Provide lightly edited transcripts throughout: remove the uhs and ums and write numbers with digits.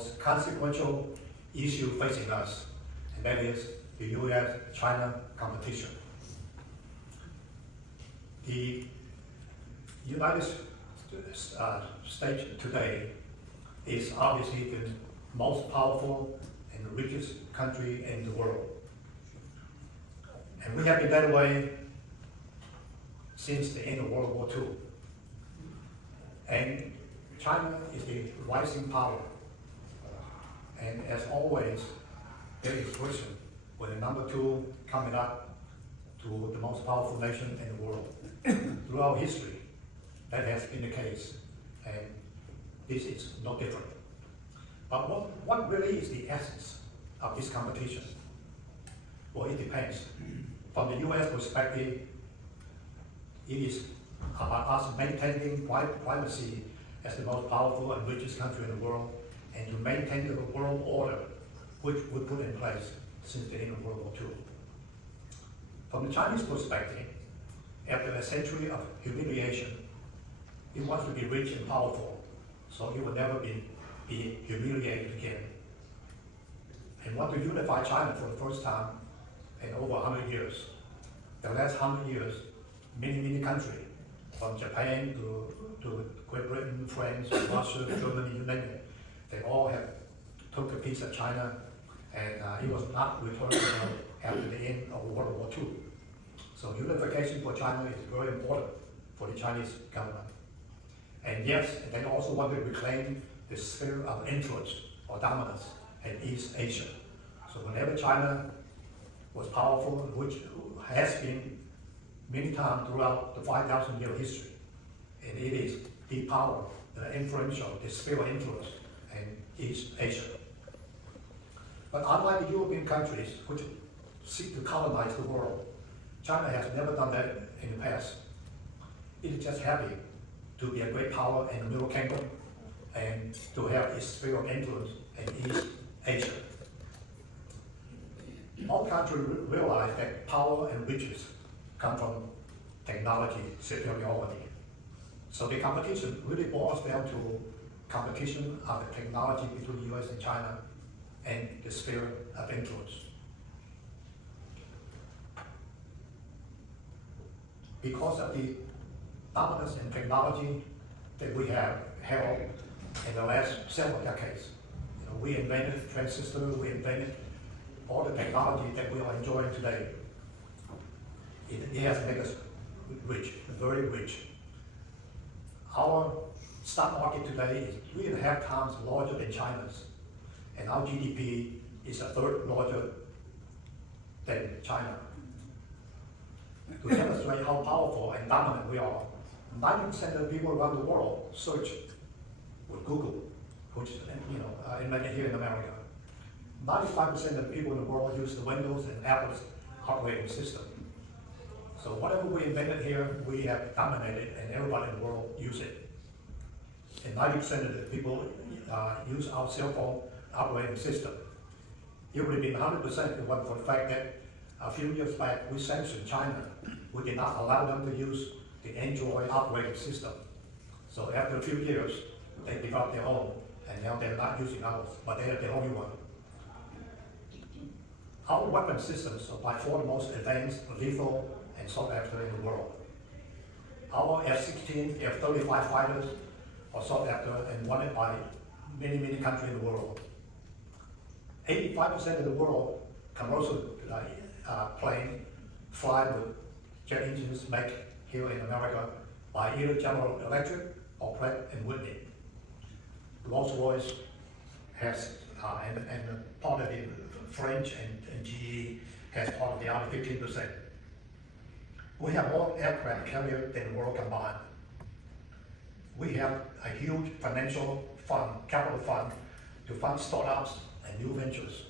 most consequential issue facing us, and that is the U.S.-China competition. The United States today is obviously the most powerful and the richest country in the world. And we have been that way since the end of World War II. And China is the rising power. And as always, there is friction with the number two coming up to the most powerful nation in the world. Throughout history, that has been the case, and this is no different. But what really is the essence of this competition? Well, it depends. From the U.S. perspective, it is about us maintaining primacy as the most powerful and richest country in the world, and to maintain the world order which we put in place since the end of World War II. From the Chinese perspective, after a century of humiliation, it wants to be rich and powerful, so it will never be humiliated again. And want to unify China for the first time in over 100 years. The last 100 years, many countries, from Japan to Great Britain, France, Russia, Germany, you name it, they all have took a piece of China, and it was not returned after the end of World War II. So unification for China is very important for the Chinese government. And yes, they also want to reclaim the sphere of influence or dominance in East Asia. So whenever China was powerful, which has been many times throughout the 5,000-year history, and it is the power, the influential, the sphere of influence in East Asia. But unlike the European countries, which seek to colonize the world, China has never done that in the past. It is just happy to be a great power in the Middle Kingdom and to have its sphere of influence in East Asia. All countries realize that power and riches come from technology superiority. So the competition really boils down to competition of the technology between the US and China and the sphere of influence. Because of the dominance in technology that we have held in the last several decades, we invented the transistor, we invented all the technology that we are enjoying today. It has made us rich, very rich. Our stock market today is 3.5 times larger than China's, and our GDP is a third larger than China. To demonstrate how powerful and dominant we are, 90% of the people around the world search with Google, which is invented here in America. 95% of the people in the world use the Windows and Apple's operating system. So whatever we invented here, we have dominated, and everybody in the world use it. And 90% of the people use our cell phone operating system. It would have been 100% if it wasn't for the fact that a few years back we sanctioned China. We did not allow them to use the Android operating system. So after a few years, they developed their own, and now they're not using ours, but they are the only one. Our weapon systems are by far the most advanced, lethal, and sought after in the world. Our F-16, F-35 fighters are sought after and wanted by many countries in the world. 85% of the world commercial plane fly with jet engines made here in America by either General Electric or Pratt & Whitney. Rolls-Royce has, and part of the French and GE has part of the other 15%. We have more aircraft carriers than the world combined. We have a huge financial fund, capital fund, to fund startups and new ventures.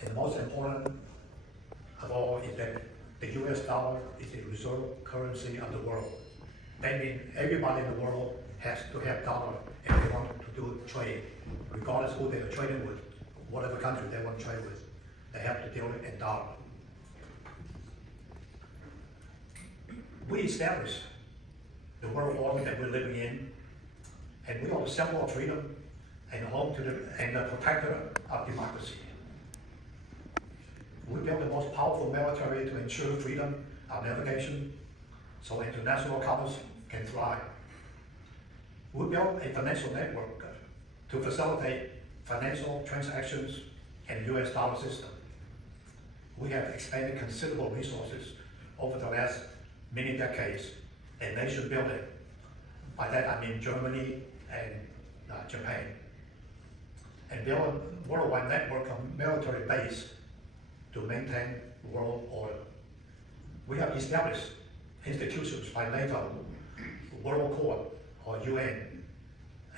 And the most important of all is that the US dollar is the reserve currency of the world. That means everybody in the world has to have dollar if they want to do trade, regardless who they are trading with, whatever country they want to trade with. They have to deal it in dollar. We established the world order that we're living in, and we are the symbol of freedom, and home to and the protector of democracy. We built the most powerful military to ensure freedom of navigation so international commerce can thrive. We built a financial network to facilitate financial transactions and US dollar system. We have expanded considerable resources over the last many decades in nation building. By that I mean Germany and Japan. And build a worldwide network of military base to maintain world order. We have established institutions by NATO, World Court or UN,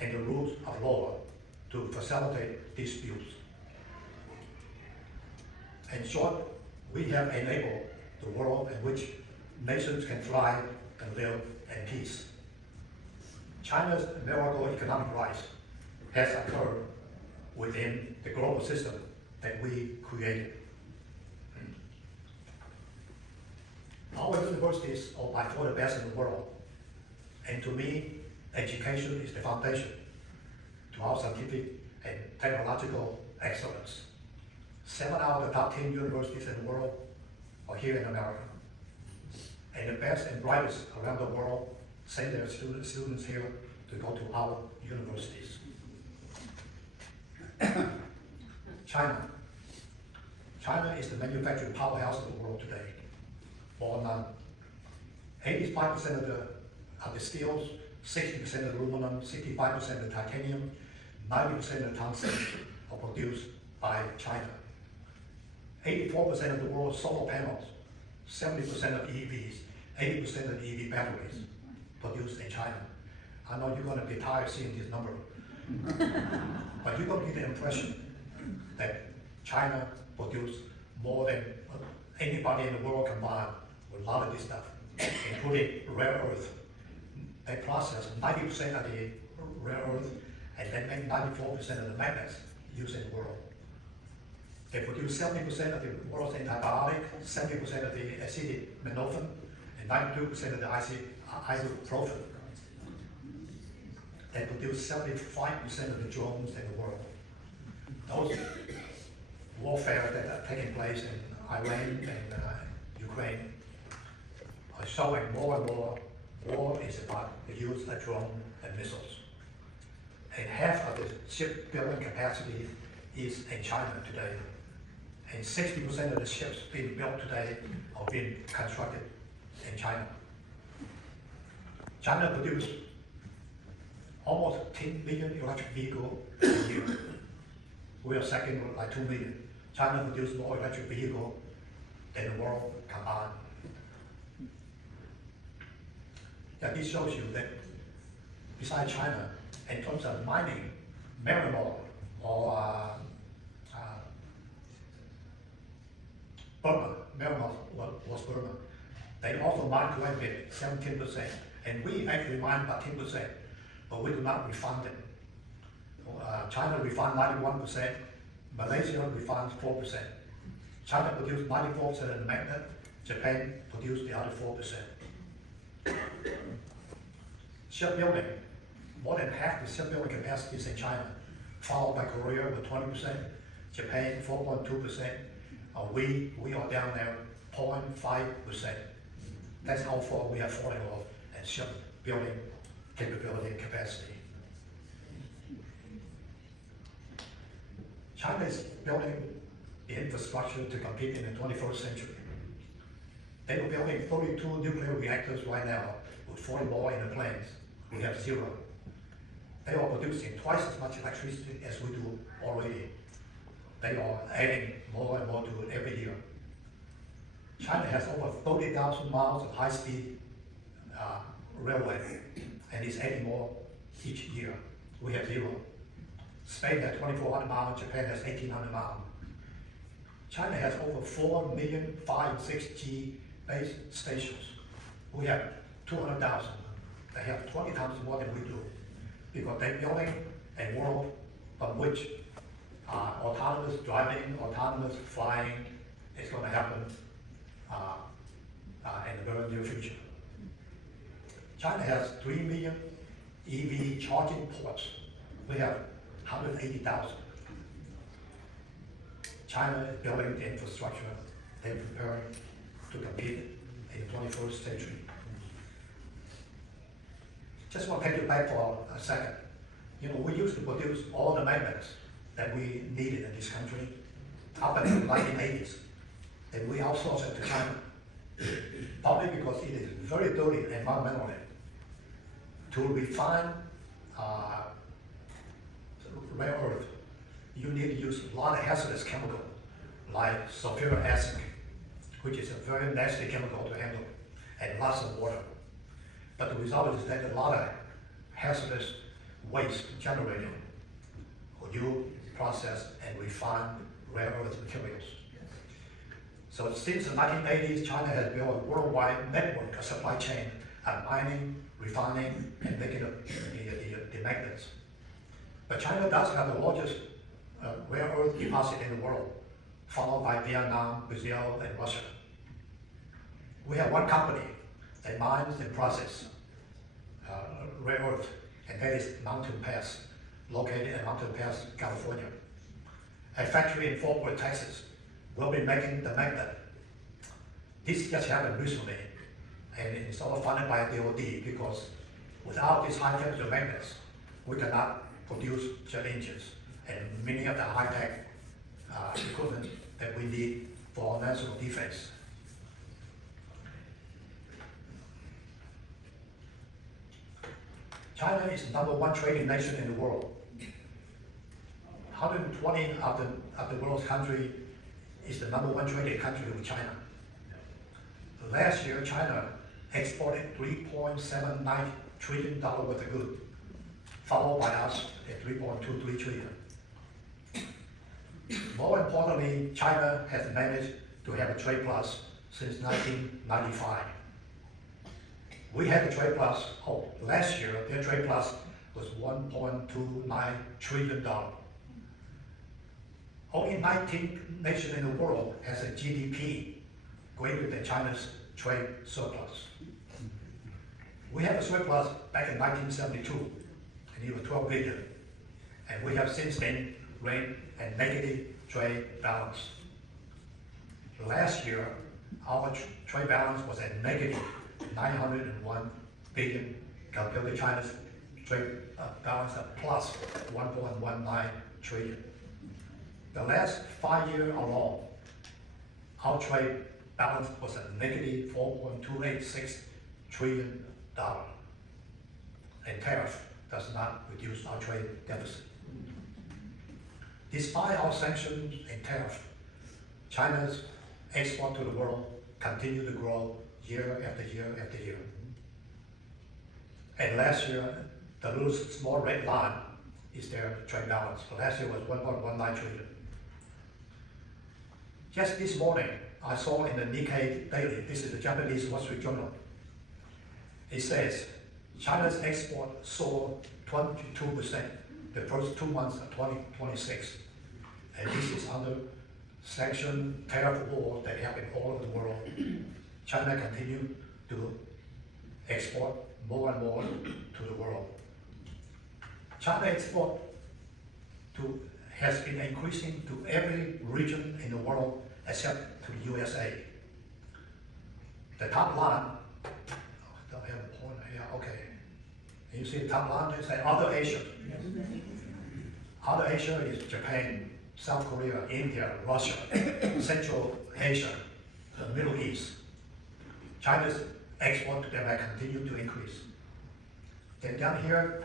and the rules of law to facilitate disputes. In short, we have enabled the world in which nations can thrive and live in peace. China's miracle economic rise has occurred within the global system that we created. Our universities are by far the best in the world, and to me, education is the foundation to our scientific and technological excellence. 7 out of the top 10 universities in the world are here in America. And the best and brightest around the world send their students here to go to our universities. China. China is the manufacturing powerhouse of the world today. More than 85% of the steels, 60% of aluminum, 65% of titanium, 90% of tungsten are produced by China. 84% of the world's solar panels, 70% of EVs, 80% of EV batteries produced in China. I know you're going to be tired seeing this number, but you're going to get the impression that China produced more than anybody in the world combined with a lot of this stuff, including rare earth. They process 90% of the rare earth and then make 94% of the magnets used in the world. They produce 70% of the world's antibiotic, 70% of the acetaminophen, and 92% of the ibuprofen. They produce 75% of the drones in the world. Those warfare that are taking place in Iran and Ukraine are showing more and more war is about the use of drone and missiles. And half of the shipbuilding capacity is in China today. And 60% of the ships being built today are being constructed in China. China produced almost 10 million electric vehicles a year. We are second with like 2 million. China produced more electric vehicles than the world combined. That this shows you that besides China, in terms of mining, Maryland or Burma, Maryland was Burma. They also mine quite a bit, 17%, and we actually mine about 10%, but we do not refine them. China refined 91%, Malaysia refines 4%. China produced 94% of the magnet, Japan produced the other 4%. Shipbuilding, more than half the shipbuilding capacity is in China, followed by Korea with 20%, Japan 4.2%. We are down there 0.5%. That's how far we have fallen off in shipbuilding capability and capacity. China is building the infrastructure to compete in the 21st century. They are building 32 nuclear reactors right now, with 40 more in the plans. We have 0. They are producing twice as much electricity as we do already. They are adding more and more to it every year. China has over 30,000 miles of high-speed railway, and is adding more each year. We have 0. Spain has 2,400 miles, Japan has 1,800 miles. China has over 4 million 5 and 6G base stations. We have 200,000. They have 20 times more than we do, because they're building a world from which autonomous driving, autonomous flying is going to happen in the very near future. China has 3 million EV charging ports. We have 180,000. China is building the infrastructure. They're preparing to compete in the 21st century. Just want to take you back for a second. You know, we used to produce all the magnets that we needed in this country up in the 1980s. And we outsourced it to China. Partly because it is very dirty environmentally. To refine rare earth, you need to use a lot of hazardous chemical, like sulfuric acid, which is a very nasty chemical to handle, and lots of water. But the result is that a lot of hazardous waste generated when you process and refine rare earth materials. So since the 1980s, China has built a worldwide network, a supply chain of mining, refining, and making the magnets. But China does have the largest rare earth deposit in the world, followed by Vietnam, Brazil, and Russia. We have one company that mines and processes rare earth, and that is Mountain Pass, located in Mountain Pass, California. A factory in Fort Worth, Texas, will be making the magnet. This just happened recently, and it's all funded by DOD, because without these high-temperature magnets, we cannot produce jet engines and many of the high-tech equipment that we need for our national defense. China is the #1 trading nation in the world. 120 of the world's country is the #1 trading country with China. Last year, China exported $3.79 trillion worth of goods, followed by us at $3.23 trillion. More importantly, China has managed to have a trade plus since 1995. We had a trade plus, last year, their trade plus was $1.29 trillion. Only 19 nations in the world has a GDP greater than China's trade surplus. We had a surplus back in 1972, and it was 12 billion. And we have since then remained a negative trade balance. Last year, our trade balance was at negative 901 billion compared to China's trade balance of plus 1.19 trillion. The last 5 years alone, our trade balance was a negative $4.286 trillion. And tariff does not reduce our trade deficit. Despite our sanctions and tariff, China's export to the world continue to grow year after year after year. And last year, the little small red line is their trade balance. Last year was 1.19 trillion. Just this morning, I saw in the Nikkei Daily, this is the Japanese Wall Street Journal, it says China's export soared 22% the first 2 months of 2026. And this is under sanction tariff war that happened all over the world. China continues to export more and more to the world. China export has been increasing to every region in the world except to the USA. The top line, don't have a point here, okay. You see the top line, they say other Asia. Other Asia is Japan, South Korea, India, Russia, Central Asia, the Middle East. China's export to them have continued to increase. Then down here,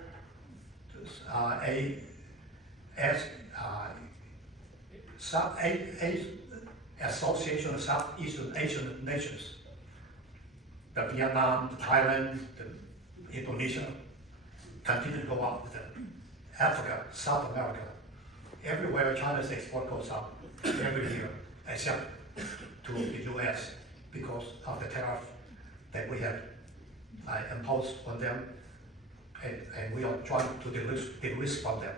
Association of Southeastern Asian Nations, the Vietnam, Thailand, the Indonesia, continue to go up with them. Africa, South America, everywhere China's export goes up every year, except to the US because of the tariff that we have imposed on them, and we are trying to de-risk from them.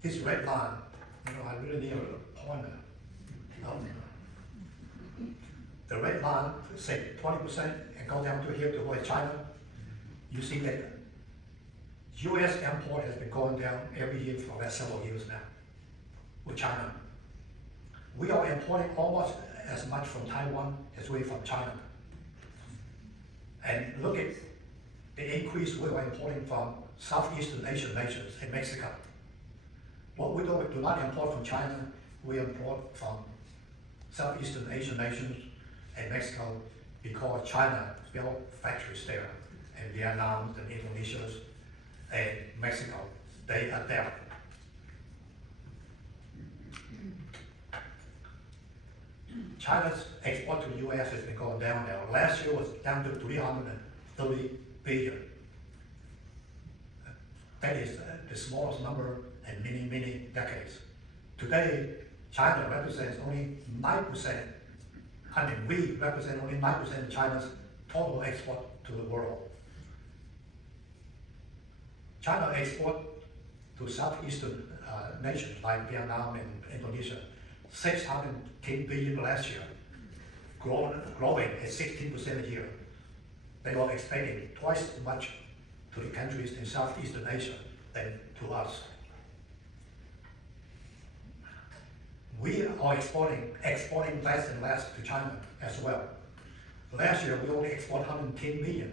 This red line, I really need a pointer. No. The red line, say 20%, and go down to here to where China. You see that US import has been going down every year for the last several years now with China. We are importing almost as much from Taiwan as we from China. And look at the increase we are importing from Southeastern Asian nations and Mexico. What we do not import from China, we import from Southeastern Asian nations and Mexico because China built factories there, and Vietnam and Indonesia and Mexico, they adapt. China's export to the US has been going down now. Last year was down to 330 billion. That is the smallest number in many, many decades. Today, China represents only 9%. We represent only 9% of China's total export to the world. China export to Southeastern nations like Vietnam and Indonesia, 610 billion last year, growing at 16% a year. They are expanding twice as much to the countries in Southeastern Asia than to us. We are exporting less and less to China as well. Last year, we only export 110 million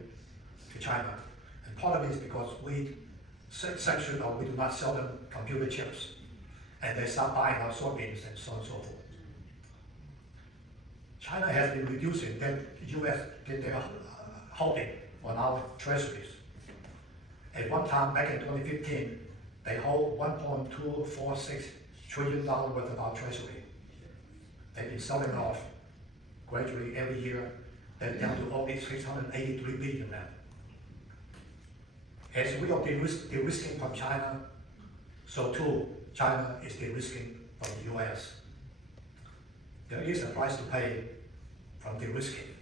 to China. And part of it is because we sanctioned or we do not sell them computer chips. And they start buying our soybeans and so on and so forth. China has been reducing their US their holding on our treasuries. At one time, back in 2015, they hold $1.246 trillion worth of our treasury. They've been selling off gradually every year. They're down to only 683 billion now. As we are de-risking from China, so too China is de-risking from the US. There is a price to pay from de-risking.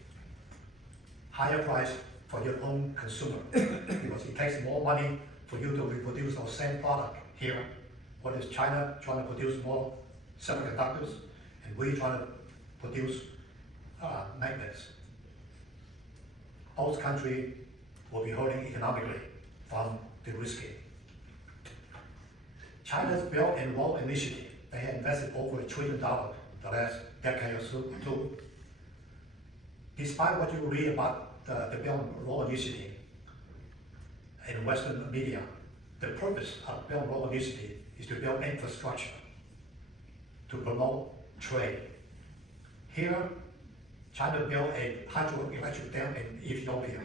Higher price for your own consumer, because it takes more money for you to reproduce those same product here. What is China trying to produce more semiconductors, and we trying to produce magnets. Both countries will be hurting economically from the risking. China's Belt and Road Initiative, they have invested over $1 trillion the last decade or so too. Despite what you read about the Belt and Road Initiative in Western media, the purpose of Belt and Road Initiative is to build infrastructure to promote trade. Here, China built a hydroelectric dam in Ethiopia.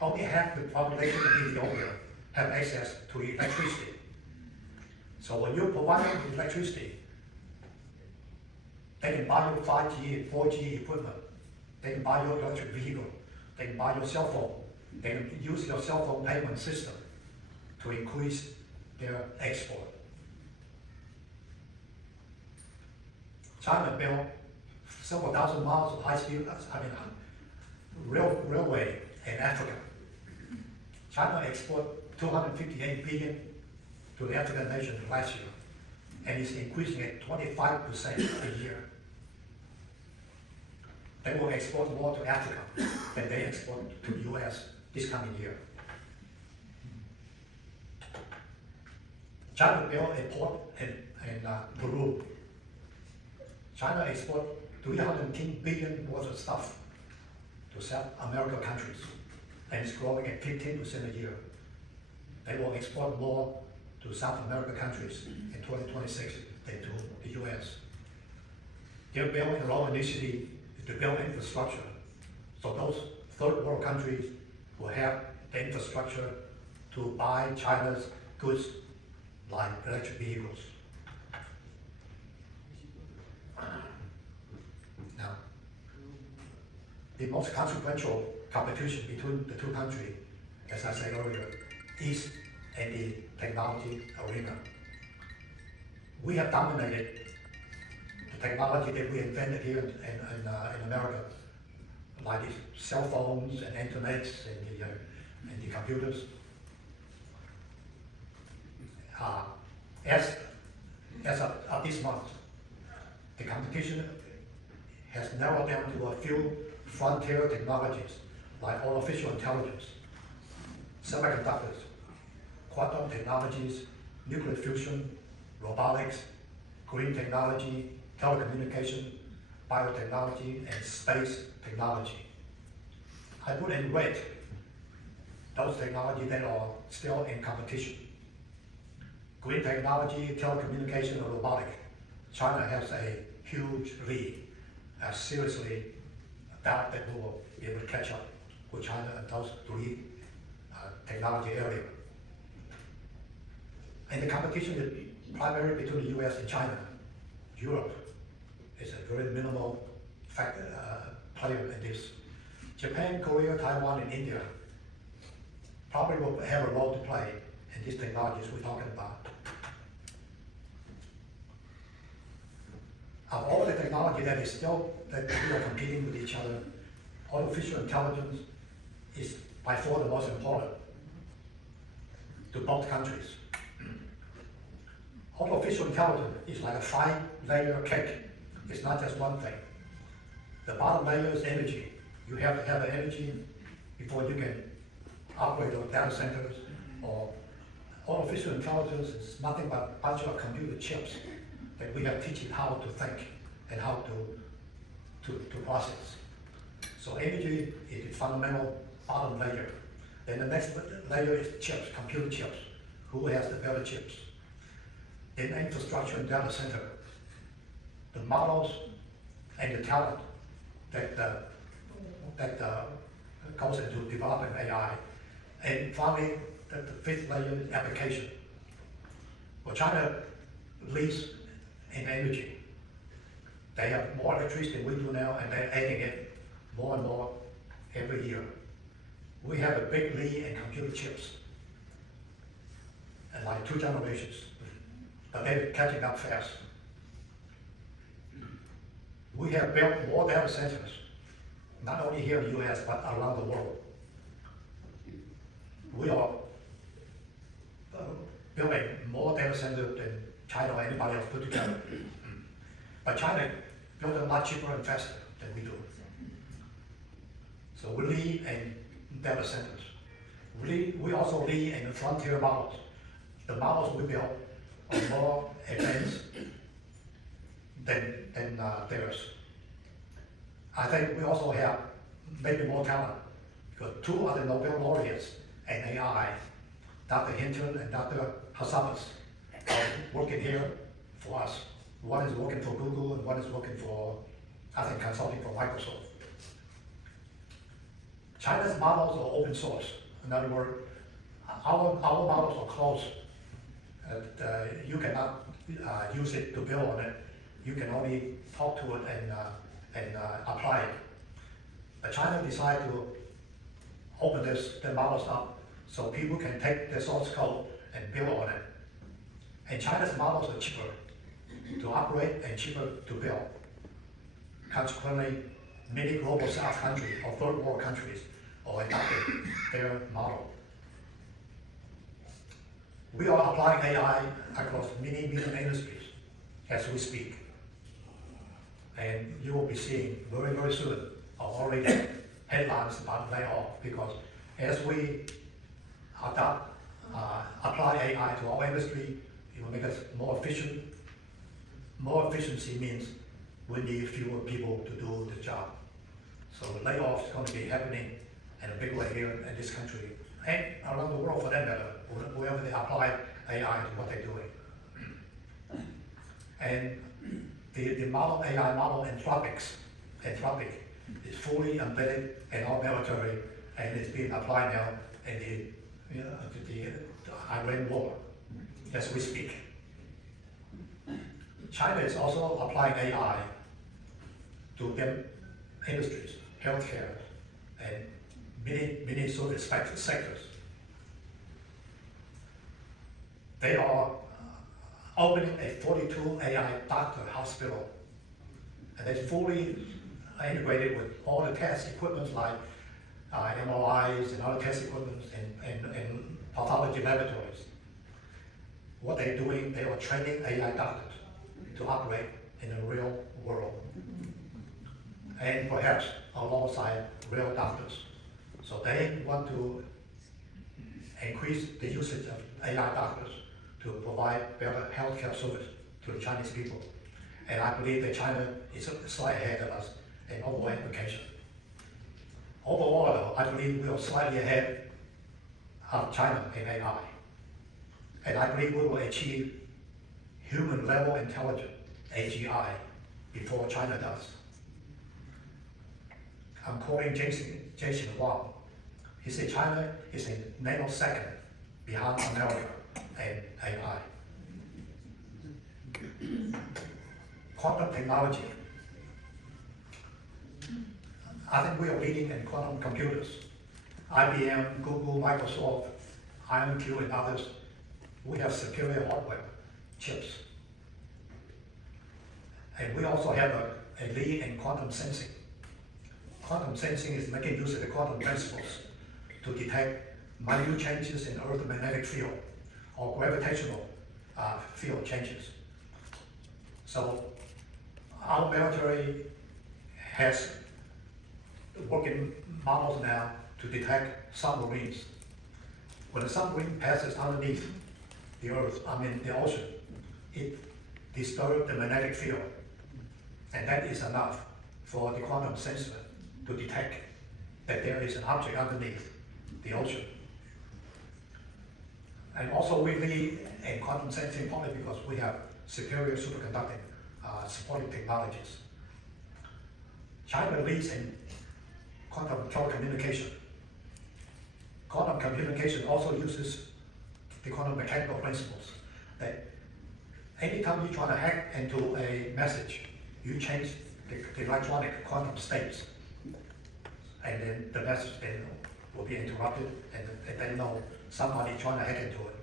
Only half the population in Ethiopia have access to electricity. So when you provide them with electricity, they can buy your 5G and 4G equipment. They can buy your electric vehicle. They can buy your cell phone. They can use your cell phone payment system to increase their export. China built several thousand miles of high-speed, railway in Africa. China exported 258 billion to the African nations last year, and is increasing at 25% a year. They will export more to Africa than they export to the US this coming year. China built a port in Peru. China exports 310 billion worth of stuff to South American countries, and it's growing at 15% a year. They will export more to South American countries in 2026 than to the US. Their Belt and Road Initiative is to build infrastructure, so those third world countries will have the infrastructure to buy China's goods like electric vehicles. Now, the most consequential competition between the two countries, as I said earlier, is in the technology arena. We have dominated the technology that we invented here in America, like the cell phones and internets and the computers. As of this month, the competition has narrowed down to a few frontier technologies like artificial intelligence, semiconductors, quantum technologies, nuclear fusion, robotics, green technology, telecommunication, biotechnology, and space technology. I put in red those technologies that are still in competition. Green technology, telecommunication, and robotics. China has a huge lead. I seriously doubt that we will be able to catch up with China in those three technology areas. And the competition is primarily between the US and China. Europe is a very minimal factor, player in this. Japan, Korea, Taiwan, and India probably will have a role to play in these technologies we're talking about. Of all the technology that we are competing with each other, artificial intelligence is by far the most important to both countries. Artificial intelligence is like a 5-layer cake. It's not just one thing. The bottom layer is energy. You have to have the energy before you can operate those data centers. Or artificial intelligence is nothing but a bunch of computer chips that we have teaching how to think and how to process. So energy is the fundamental bottom layer. Then the next layer is chips, computer chips. Who has the better chips? In infrastructure and data center, the models and the talent that goes into developing AI. And finally, the fifth layer is application. Well, China leads in energy. They have more electricity than we do now, and they're adding it more and more every year. We have a big lead in computer chips, and like 2 generations, but they're catching up fast. We have built more data centers, not only here in the US, but around the world. We are building more data centers than China or anybody else put together. But China built them much cheaper and faster than we do. So we lead in data centers. We also lead in the frontier models. The models we build are more advanced than theirs. I think we also have maybe more talent, because 2 of the Nobel laureates in AI, Dr. Hinton and Dr. Hassabis, are working here for us. One is working for Google and one is working for, I think, consulting for Microsoft. China's models are open source. In other words, our models are closed. You cannot use it to build on it. You can only talk to it and apply it. But China decided to open their models up so people can take their source code and build on it. And China's models are cheaper to operate and cheaper to build. Consequently, many global south countries or third world countries are adopting their model. We are applying AI across many industries as we speak. And you will be seeing very, very soon, or already, headlines about layoff, because as we apply AI to our industry, it will make us more efficient. More efficiency means we need fewer people to do the job. So the layoff is going to be happening in a big way here in this country, and around the world for that matter, wherever they apply AI to what they're doing. And the model, AI model Anthropic is fully embedded in our military, and it's being applied now in the Iran war as we speak. China is also applying AI to their industries, healthcare, and many service sectors. They are opening a 42 AI doctor hospital, and they fully integrated with all the test equipment like MRIs and other test equipment and pathology laboratories. What they're doing, they are training AI doctors to operate in the real world, and perhaps alongside real doctors. So they want to increase the usage of AI doctors to provide better healthcare service to the Chinese people. And I believe that China is slightly ahead of us in overall application. Overall, though, I believe we are slightly ahead of China in AI. And I believe we will achieve human level intelligence, AGI, before China does. I'm quoting Jason Wang. He said China is a nanosecond behind America in AI. Quantum technology. I think we are leading in quantum computers. IBM, Google, Microsoft, IonQ, and others, we have superior hardware, chips. And we also have a lead in quantum sensing. Quantum sensing is making use of the quantum principles to detect minute changes in Earth's magnetic field or gravitational field changes. So our military has working models now to detect submarines. When a submarine passes underneath the Earth, the ocean, it disturbs the magnetic field. And that is enough for the quantum sensor to detect that there is an object underneath the ocean. And also we lead in quantum sensing partly because we have superior superconducting supporting technologies. China leads in quantum telecommunication. Quantum communication also uses the quantum mechanical principles that anytime you try to hack into a message, you change the electronic quantum states, and then the message then will be interrupted, and they know somebody trying to hack into it.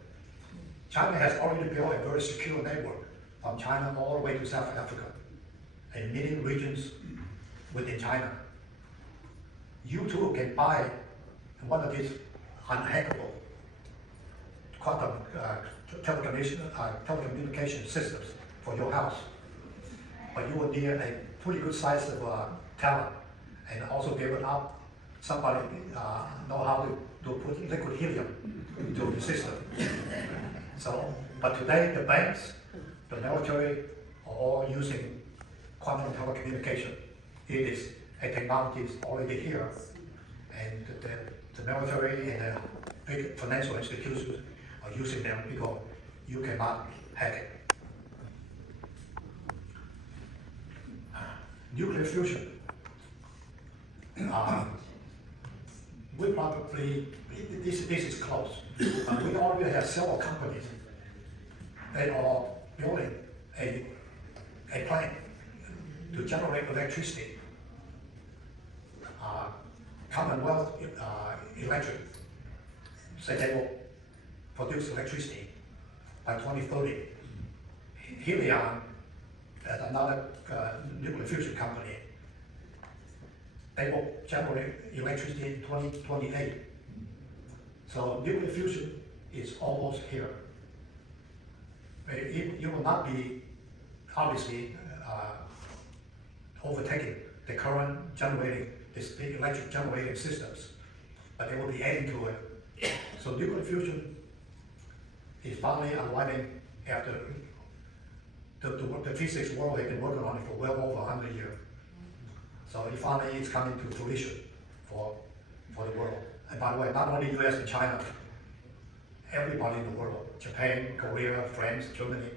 China has already built a very secure network from China all the way to South Africa, in many regions within China. You too can buy one of these unhackable quantum telecommunication systems for your house. But you will need a pretty good size of talent, and also give it up. Somebody know how to put liquid helium into the system. So, but today the banks, the military are all using quantum telecommunication. It is a technology is already here, and the military and the big financial institutions are using them because you cannot hack it. Nuclear fusion. We probably, this is close. We already have several companies that are building a plant to generate electricity. Commonwealth Electric say they will produce electricity by 2030. Helion, as another nuclear fusion company, they will generate electricity in 2028. So nuclear fusion is almost here. It will not be, obviously, overtaking the current generating, the electric generating systems, but they will be adding to it. So nuclear fusion is finally arriving after the physics world has been working on it for well over 100 years. So it finally is coming to fruition for the world. And by the way, not only US and China, everybody in the world, Japan, Korea, France, Germany,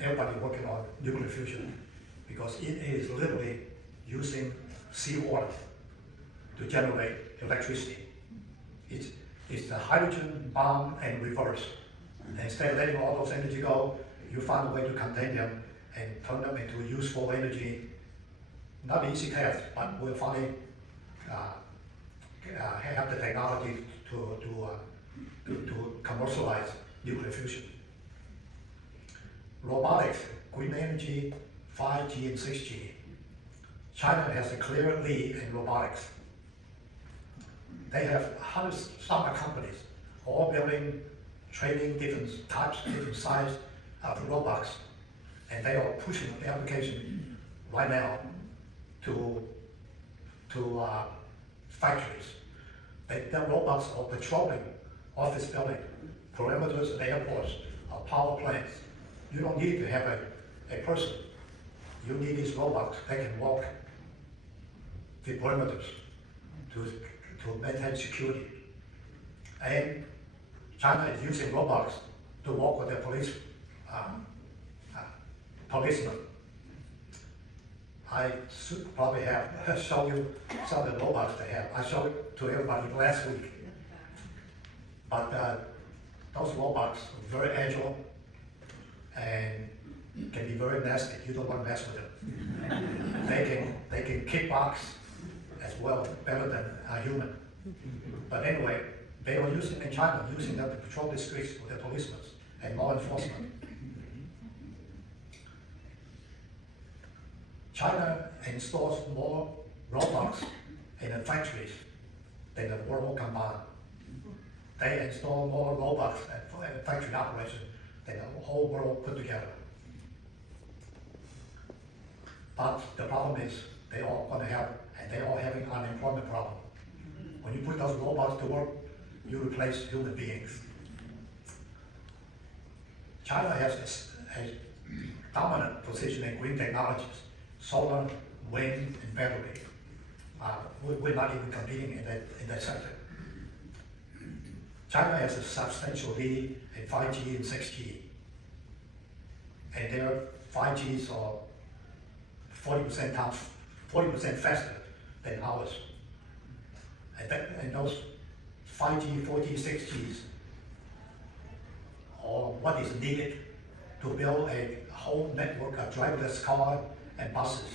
everybody working on nuclear fusion because it is literally using seawater to generate electricity. It's the hydrogen bomb and reverse. And instead of letting all those energy go, you find a way to contain them and turn them into useful energy. Not an easy task, but we'll finally have the technology to commercialize nuclear fusion. Robotics, green energy, 5G and 6G. China has a clear lead in robotics. They have hundreds of startup companies, all building, training different types, different sizes of robots, and they are pushing the application right now to factories. Their robots are patrolling office building, perimeters of airports, or power plants. You don't need to have a person. You need these robots that can walk the perimeters to maintain security. And China is using robots to walk with their policemen. I should probably have shown you some of the robots they have. I showed it to everybody last week. But those robots are very agile and can be very nasty. You don't want to mess with them. They can kickbox as well, better than a human. But anyway, they were using in China, using them to patrol the streets with their policemen and law enforcement. China installs more robots in the factories than the world combined. They install more robots at factory operation than the whole world put together. But the problem is they all want to have, and they all having unemployment problem. When you put those robots to work, you replace human beings. China has a dominant position in green technologies, solar, wind, and battery. We're not even competing in that sector. China has a substantial lead in 5G and 6G. And their 5Gs are 40% faster than ours. And those 5G, 4G, 6Gs are what is needed to build a whole network of driverless cars and buses,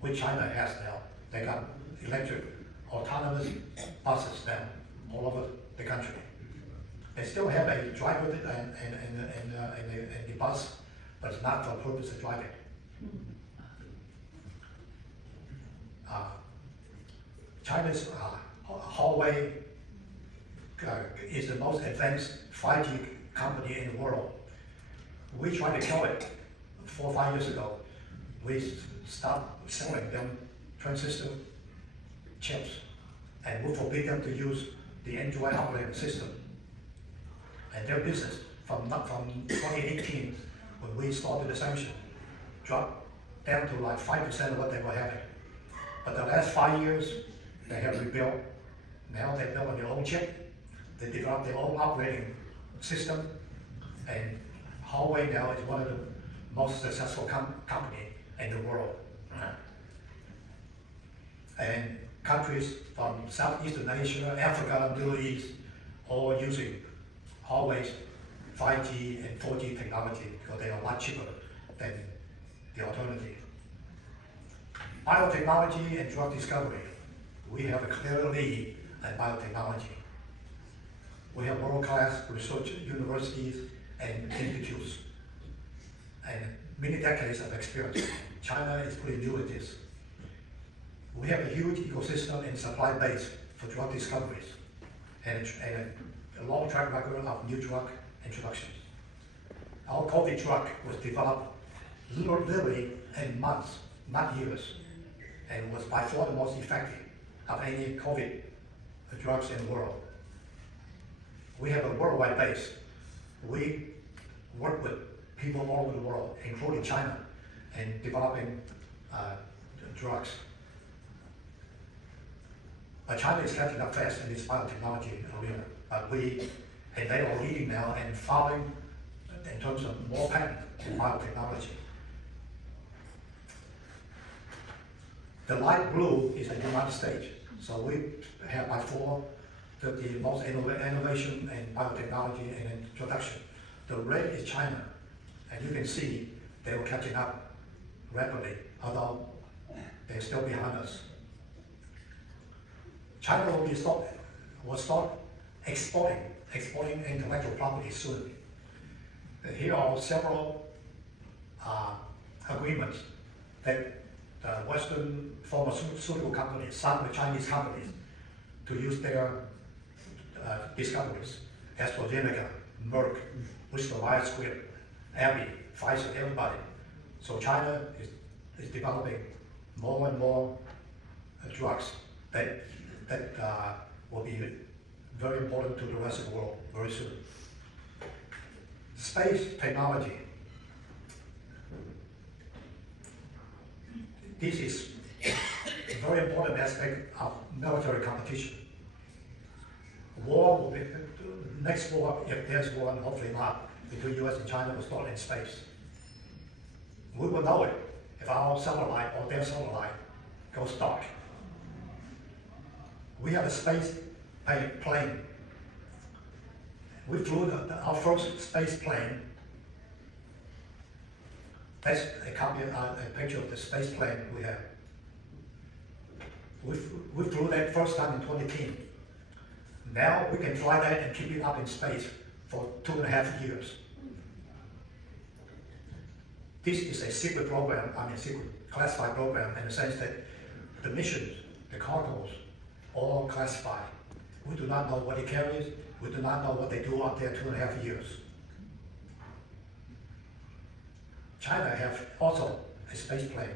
which China has now. They got electric, autonomous buses now all over the country. They still have a driver in the bus, but it's not for the purpose of driving. China's Huawei is the most advanced 5G company in the world. We tried to kill it 4 or 5 years ago. We stopped selling them transistor chips, and we forbid them to use the Android operating system. And their business from 2018, when we started the sanction, dropped down to like 5% of what they were having. But the last 5 years, they have rebuilt. Now they built their own chip. They developed their own operating system. And Huawei now is one of the most successful company in the world. And countries from Southeastern Asia, Africa, Middle East, all using Huawei's 5G and 4G technology because they are a lot cheaper than the alternative. Biotechnology and drug discovery. We have a clear lead in biotechnology. We have world-class research universities and institutes, and many decades of experience. China is pretty new at this. We have a huge ecosystem and supply base for drug discoveries, and a long track record of new drug introductions. Our COVID drug was developed literally in months, not years, and was by far the most effective of any COVID drugs in the world. We have a worldwide base. We work with people all over the world, including China, in developing drugs. But China is catching up fast in this biotechnology arena. And they are leading now and following in terms of more patents in biotechnology. The light blue is the United States. So we have by far the most innovation in biotechnology and introduction. The red is China. And you can see they were catching up rapidly, although they're still behind us. China will start exporting intellectual property soon. Here are several agreements that the Western pharmaceutical companies signed with Chinese companies to use their discoveries. AstraZeneca, Merck, Bristol Myers Squibb, Ibis, Pfizer, everybody. So China is developing more and more drugs that will be very important to the rest of the world very soon. Space technology. This is a very important aspect of military competition. War will be, the next war, if there's war, and hopefully not, between US and China will start in space. We will know it if our satellite or their satellite goes dark. We have a space plane. We flew our first space plane. That's a copy, a picture of the space plane we have. We flew that first time in 2010. Now we can fly that and keep it up in space for 2.5 years. This is a secret program, secret classified program in the sense that the missions, the cargoes, all classified. We do not know what it carries. We do not know what they do out there 2.5 years. China have also a space plane.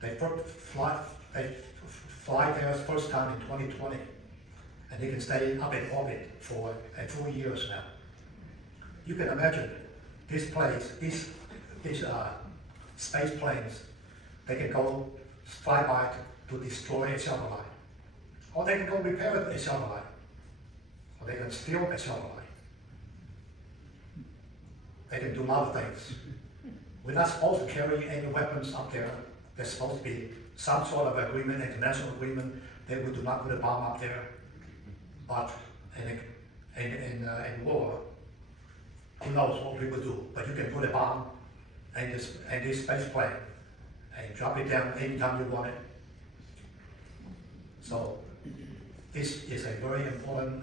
They fly there first time in 2020, and they can stay up in orbit for 4 years now. You can imagine this place, these space planes, they can go fly by to destroy a satellite, or they can go repair a satellite, or they can steal a satellite. They can do a lot of things. We're not supposed to carry any weapons up there. There's supposed to be some sort of agreement, international agreement, that we do not put a bomb up there. But in war, who knows what we will do? But you can put a bomb in this space plane and drop it down anytime you want it. So this is a very important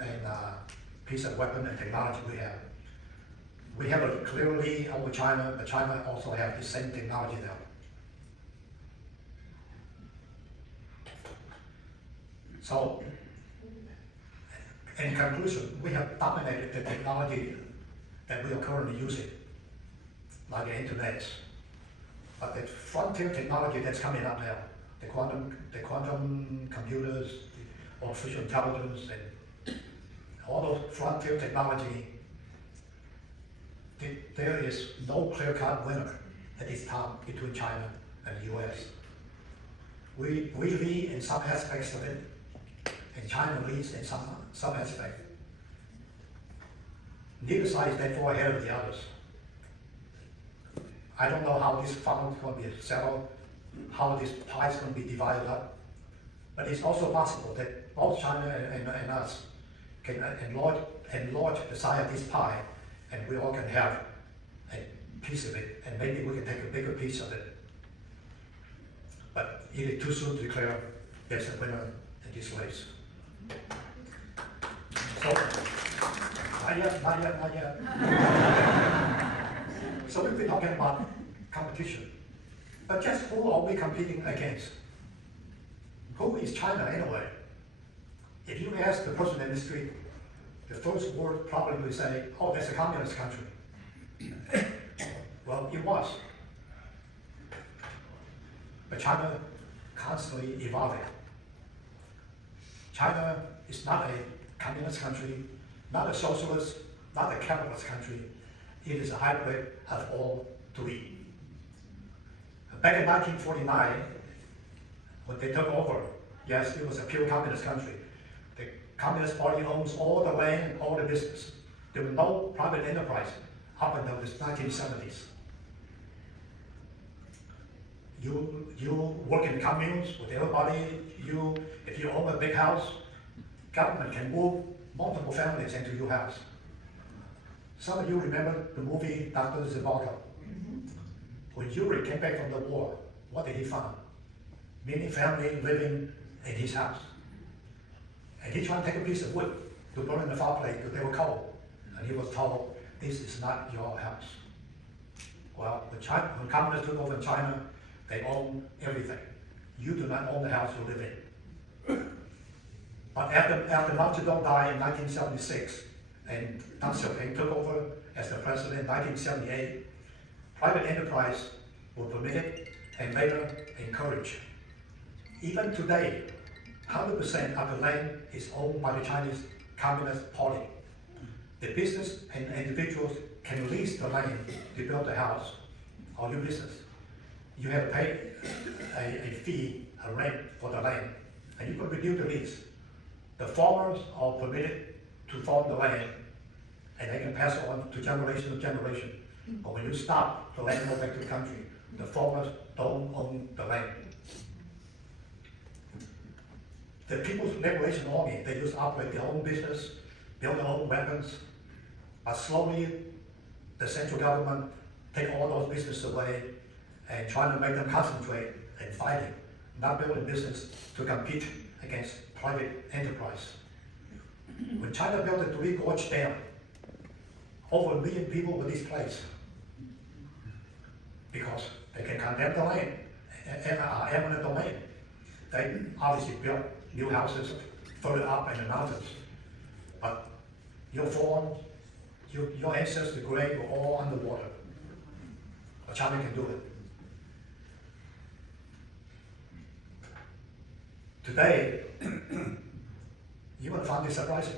piece of weapon and technology we have. We have a clear lead over China, but China also have the same technology now. So, in conclusion, we have dominated the technology that we are currently using, like the internet. But the frontier technology that's coming up now, the quantum computers, the artificial intelligence, and all those frontier technology, there is no clear-cut winner at this time between China and the US. We lead in some aspects of it, and China leads in some aspect. Neither side is that far ahead of the others. I don't know how this fund is going to be settled, how this pie is going to be divided up, but it's also possible that both China and us can enlarge the size of this pie, and we all can have a piece of it, and maybe we can take a bigger piece of it. But it is too soon to declare there's a winner in this race. So, not yet. So we've been talking about competition. But just who are we competing against? Who is China anyway? If you ask the person in the street, the first word probably will say, oh, that's a communist country. Well, it was. But China constantly evolving. China is not a communist country, not a socialist, not a capitalist country. It is a hybrid of all three. Back in 1949, when they took over, yes, it was a pure communist country. The Communist Party owns all the land and all the business. There was no private enterprise up until the 1970s. You work in communes with everybody. If you own a big house, government can move multiple families into your house. Some of you remember the movie Dr. Zhivago. When Yuri came back from the war, what did he find? Many families living in his house. And he tried to take a piece of wood to burn in the fireplace because they were cold. And he was told, this is not your house. Well, when communists took over in China, they own everything. You do not own the house you live in. But after Mao Zedong died in 1976, and Deng Xiaoping took over as the president in 1978, private enterprise were permitted and later encouraged. Even today, 100% of the land is owned by the Chinese Communist Party. The business and individuals can lease the land to build the house or your business. You have to pay a fee, a rent for the land, and you can renew the lease. The farmers are permitted to farm the land, and they can pass it on to generation to generation. But when you stop, the land goes back to the country. The farmers don't own the land. The People's Liberation Army, they just operate their own business, build their own weapons, but slowly the central government take all those businesses away and trying to make them concentrate in fighting, not building business to compete against private enterprise. When China built the Three Gorge Dam, over 1 million people were displaced because they can condemn the land, eminent domain. They obviously built new houses further up in the mountains, but your farm, your ancestors' grave were all underwater. But China can do it. Today, you will find this surprising.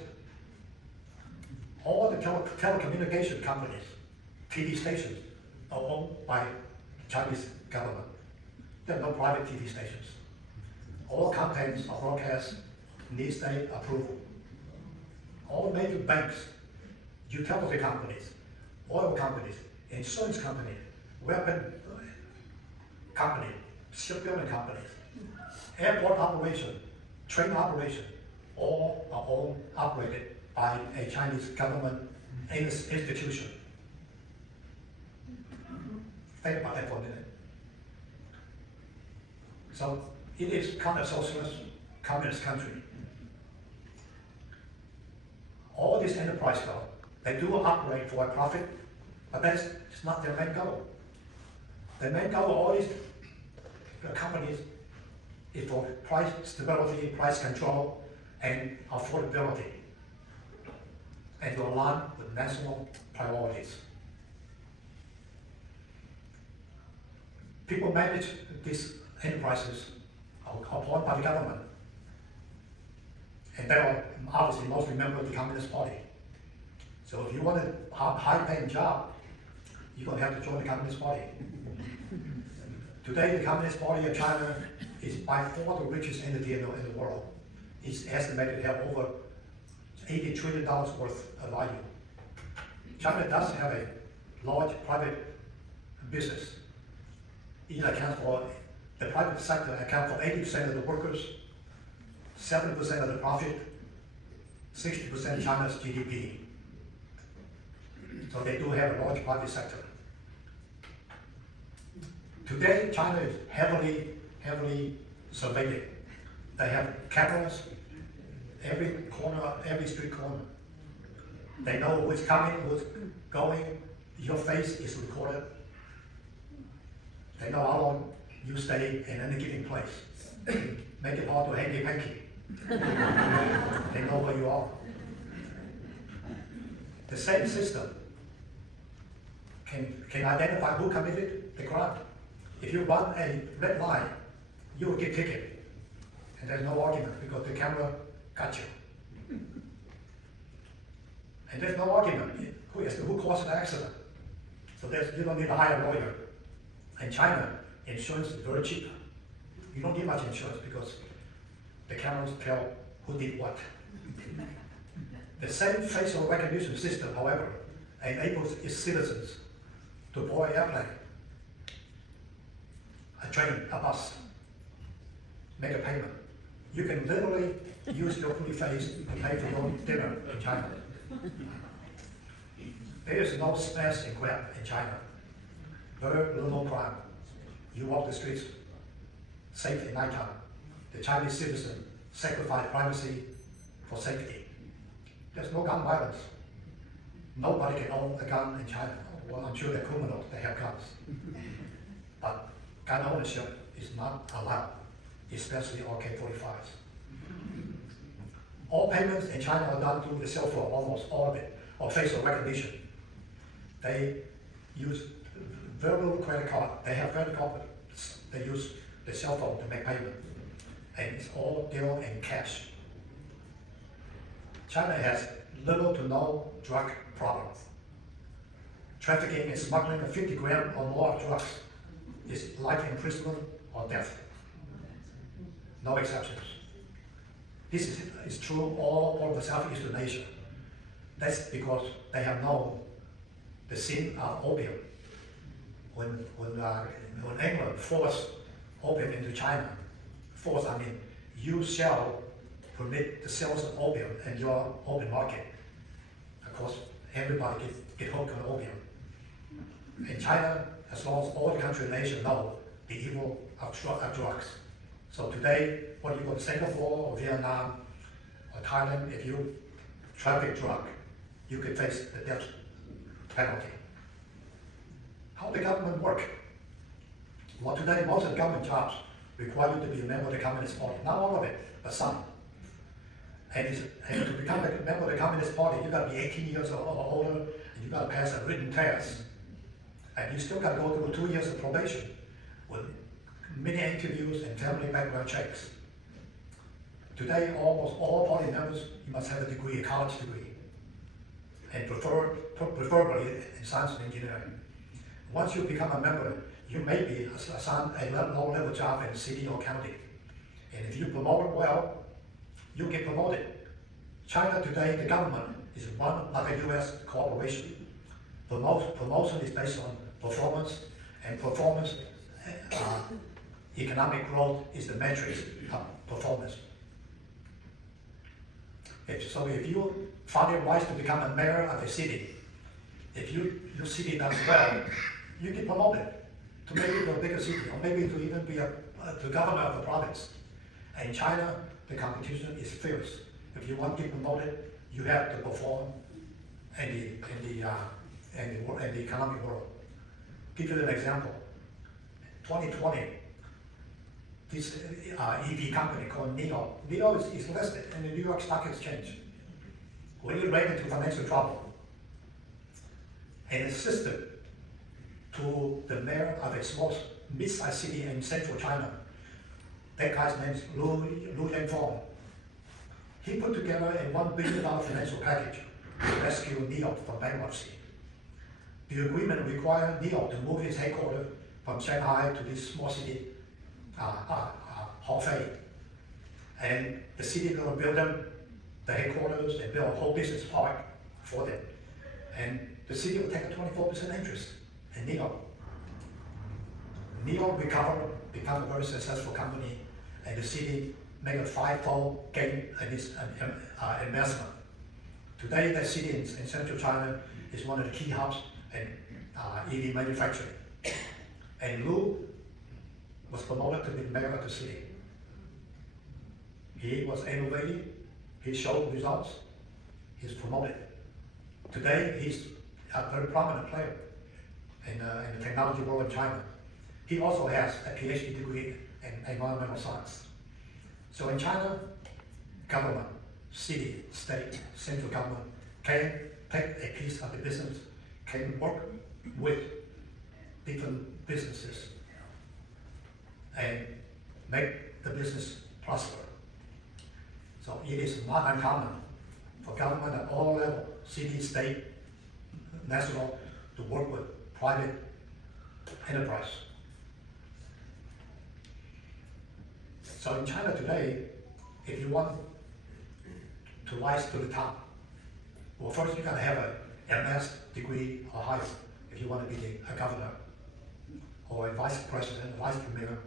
All the telecommunication companies, TV stations, are owned by the Chinese government. There are no private TV stations. All contents are broadcast need state approval. All major banks, utility companies, oil companies, insurance companies, weapon companies, shipbuilding companies, airport operation, train operation, all are owned, operated by a Chinese government institution. Think about that for a minute. So it is kind of socialist, communist country. All these enterprise though, they do operate for a profit, but that's not their main goal. The main goal of all these companies is for price stability, price control, and affordability, and to align with national priorities. People manage these enterprises are appointed by the government, and they are obviously mostly members of the Communist Party. So if you want a high-paying job, you're going to have to join the Communist Party. Today, the Communist Party of China is by far the richest entity in the world. It's estimated to have over $80 trillion worth of value. China does have a large private business. It accounts for, the private sector accounts for 80% of the workers, 70% of the profit, 60% of China's GDP. So they do have a large private sector. Today, China is heavily surveilled. They have cameras every corner, every street corner. They know who's coming, who's going. Your face is recorded. They know how long you stay in any given place. Make it hard to hanky-panky. They know where you are. The same system can identify who committed the crime. If you run a red light, you will get ticket. And there's no argument because the camera got you. And there's no argument who caused the accident. So you don't need to hire a lawyer. In China, insurance is very cheap. You don't need much insurance because the cameras tell who did what. The same facial recognition system, however, enables its citizens to board an airplane, a train, a bus, make a payment. You can literally use your pretty face to pay for your dinner in China. There is no smash and grab in China. Very little crime. You walk the streets safe at nighttime. The Chinese citizen sacrifice privacy for safety. There's no gun violence. Nobody can own a gun in China. Well, I'm sure they're criminals, they have guns. But gun ownership is not allowed, especially AK-45s. All payments in China are done through the cell phone, almost all of it, or facial recognition. They use very little credit card. They have credit card, but they use the cell phone to make payment. And it's all dealt in cash. China has little to no drug problems. Trafficking and smuggling of 50 grams or more of drugs is life imprisonment or death. No exceptions. This is true all over Southeast Asia. That's because they have known the sin of opium. When England forced opium into China, you shall permit the sales of opium in your open market. Of course, everybody get hooked on opium. In China, as long as all the countries in Asia know the evil of drugs. So today, when you go to Singapore or Vietnam or Thailand, if you traffic drug, you could face the death penalty. How the government work? Well, today, most of the government jobs require you to be a member of the Communist Party. Not all of it, but some. And to become a member of the Communist Party, you got to be 18 years or older, and you got to pass a written test. And you still got to go through 2 years of probation with many interviews and family background checks. Today, almost all party members, you must have a degree, a college degree, and preferably in science and engineering. Once you become a member, you may be assigned a low-level job in the city or county. And if you promote well, you get promoted. China today, the government is run like a US corporation. Promotion is based on performance, and performance, economic growth is the metrics of performance. So if you find it wise to become a mayor of a city, if your city does well, you get promoted to maybe to a bigger city, or maybe to even be the governor of the province. And in China, the competition is fierce. If you want to get promoted, you have to perform in the economic world. Give you an example. 2020, this EV company called NIO is listed in the New York Stock Exchange. When it ran into financial trouble and insisted to the mayor of a small mid-sized city in central China, that guy's name is Lu Yanfeng. He put together a $1 billion financial package to rescue NIO from bankruptcy. The agreement required NIO to move his headquarters from Shanghai to this small city, Hefei. And the city will build them the headquarters and build a whole business park for them. And the city will take a 24% interest in NIO. NIO recovered, become a very successful company, and the city made a 5-fold gain in its investment. Today, the city in central China is one of the key hubs in EV manufacturing. And Lu was promoted to be mayor of the city. He was innovative, he showed results, he's promoted. Today, he's a very prominent player in the technology world in China. He also has a PhD degree in environmental science. So in China, government, city, state, central government can take a piece of the business, can work with different businesses and make the business prosper. So it is not uncommon for government at all levels, city, state, national, to work with private enterprise. So in China today, if you want to rise to the top, well, first you gotta have a MS degree or higher if you want to be a governor or a vice president, vice premier.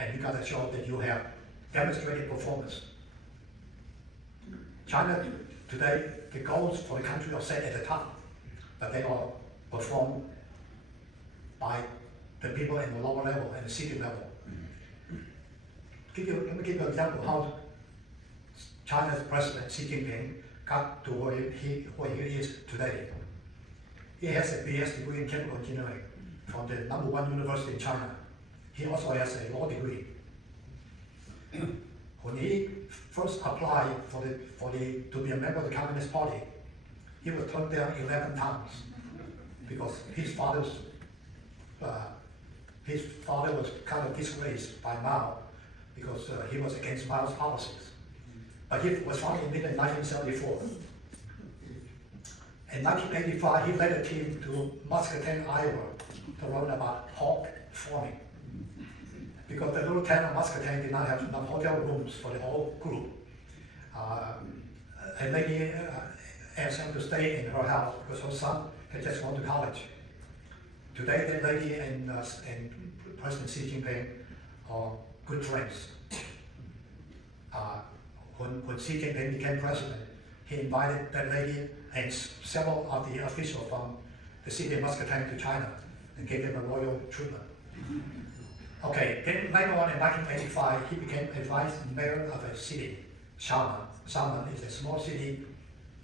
And you gotta show that you have demonstrated performance. China today, the goals for the country are set at the top, but they are performed by the people in the lower level and the city level. Let me give you an example how China's president Xi Jinping got to where he is today. He has a BS degree in chemical engineering from the #1 university in China. He also has a law degree. When he first applied to be a member of the Communist Party, he was turned down 11 times because his father was kind of disgraced by Mao because he was against Mao's policies. but he was founded in 1974. In 1985, he led a team to Muscatine, Iowa, to learn about hog farming. Because the little town of Muscatine did not have enough hotel rooms for the whole group. A lady asked him to stay in her house because her son had just gone to college. Today, that lady and President Xi Jinping are good friends. When Xi Jinping became president, he invited that lady and several of the officials from the city of Muscatine to China and gave them a royal treatment. Okay, then later on in 1985, he became a vice mayor of a city, Xiamen. Xiamen is a small city,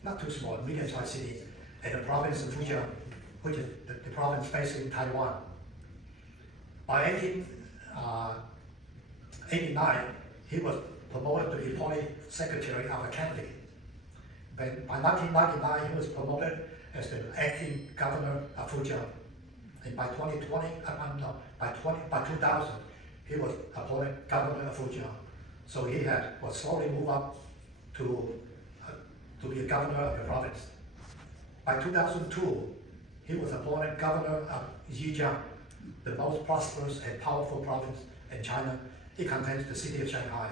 not too small, medium-sized city, in the province of Fujian, which is the province based in Taiwan. By 1889, he was promoted to be party secretary of a county. But by 1999, he was promoted as the acting governor of Fujian. And by 2000, he was appointed governor of Fujian. So he was slowly moved up to be a governor of the province. By 2002, he was appointed governor of Zhejiang, the most prosperous and powerful province in China. It contains the city of Shanghai.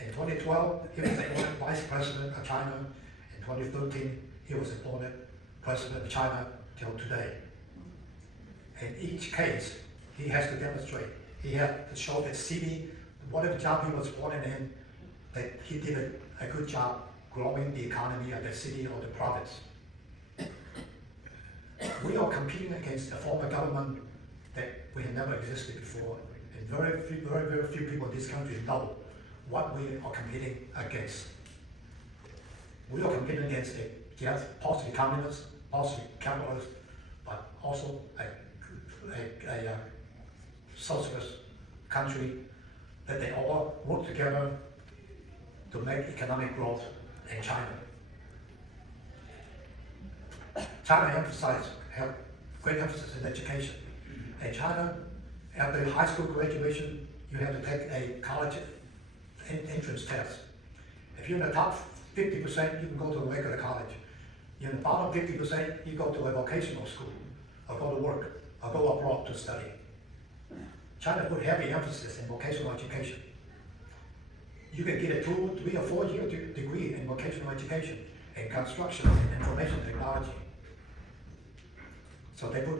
In 2012, he was appointed vice president of China. In 2013, he was appointed president of China till today. In each case, he has to demonstrate, he has to show that city, whatever job he was appointed in, that he did a good job growing the economy of the city or the province. We are competing against a form of government that we have never existed before. And very few people in this country know what we are competing against. We are competing against possibly communists, possibly capitalists, but also a socialist country that they all work together to make economic growth in China. China have great emphasis in education. In China, after high school graduation, you have to take a college entrance test. If you're in the top 50%, you can go to a regular college. You're in the bottom 50%, you go to a vocational school, or go to work, or go abroad to study. China put heavy emphasis in vocational education. You can get a 2, 3, or 4-year degree in vocational education, in construction, and information technology. So they put,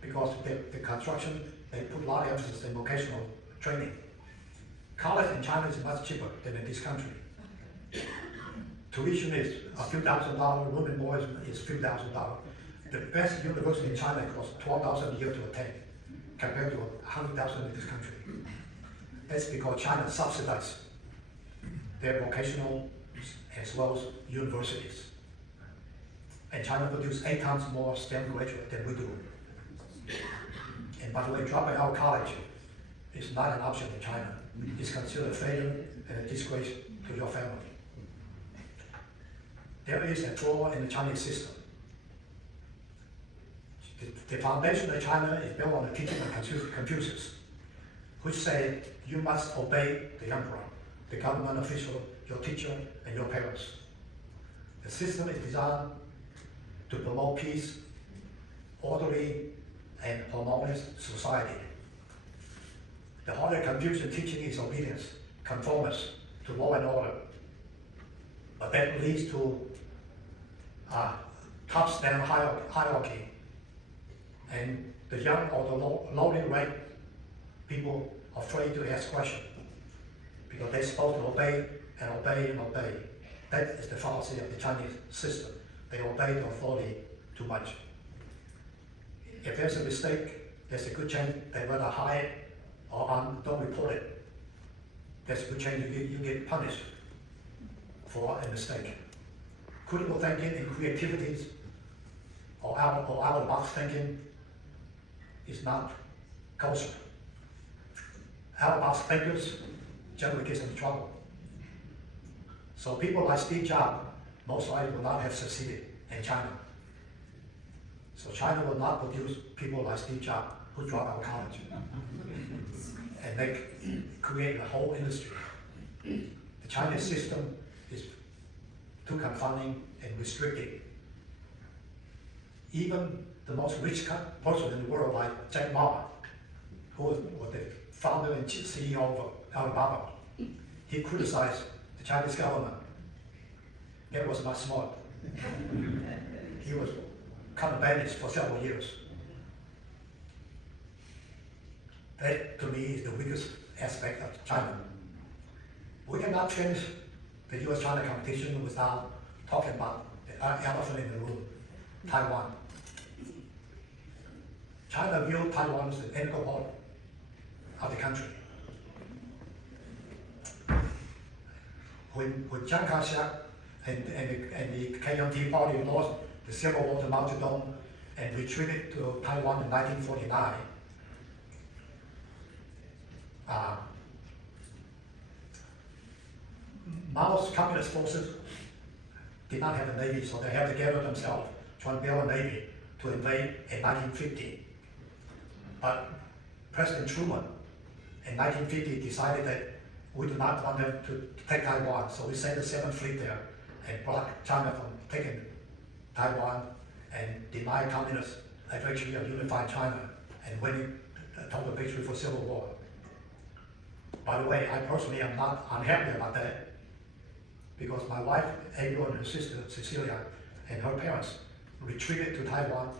because the construction, they put a lot of emphasis in vocational training. College in China is much cheaper than in this country. Tuition is a few $1,000s, room and board is a few $1,000s. The best university in China costs $12,000 a year to attend, compared to $100,000 in this country. That's because China subsidizes their vocational as well as universities. And China produces 8 times more STEM graduates than we do. And by the way, dropping out of college is not an option in China. It's considered a failure and a disgrace to your family. There is a flaw in the Chinese system. The foundation of China is built on the teaching of Confucius, which say you must obey the emperor, the government official, your teacher, and your parents. The system is designed to promote peace, orderly, and harmonious society. The harder Confucian teaching is obedience, conformance to law and order. But that leads to top-down hierarchy. And the young or the lowly ranked people are afraid to ask questions because they're supposed to obey and obey and obey. That is the fallacy of the Chinese system. They obey the authority too much. If there's a mistake, there's a good chance they rather hide it or don't report it. There's a good chance you get punished for a mistake. Critical thinking and creativity or out-of-the-box thinking is not culture. Out-of-the-box thinkers generally get into trouble. So people like Steve Jobs most likely will not have succeeded in China. So China will not produce people like Steve Jobs who drop out of college and they create a whole industry. The Chinese system is too confining and restricting. Even the most rich person in the world, like Jack Ma, who was the founder and CEO of Alibaba, he criticized the Chinese government. That was not smart. He was kind of banished for several years. That, to me, is the weakest aspect of China. We cannot finish the US-China competition without talking about the elephant in the room, Taiwan. China viewed Taiwan as an integral part of the country. When Chiang Kai-shek and the KMT party lost the Civil War to Mao Zedong and retreated to Taiwan in 1949, Mao's communist forces did not have a navy, so they had to gather themselves, try to build a navy to invade in 1950. But President Truman in 1950 decided that we do not want them to take Taiwan, so we sent the 7th Fleet there and blocked China from taking Taiwan and denied communists a victory of unified China and winning a total victory for Civil War. By the way, I personally am not unhappy about that because my wife, April, and her sister, Cecilia, and her parents retreated to Taiwan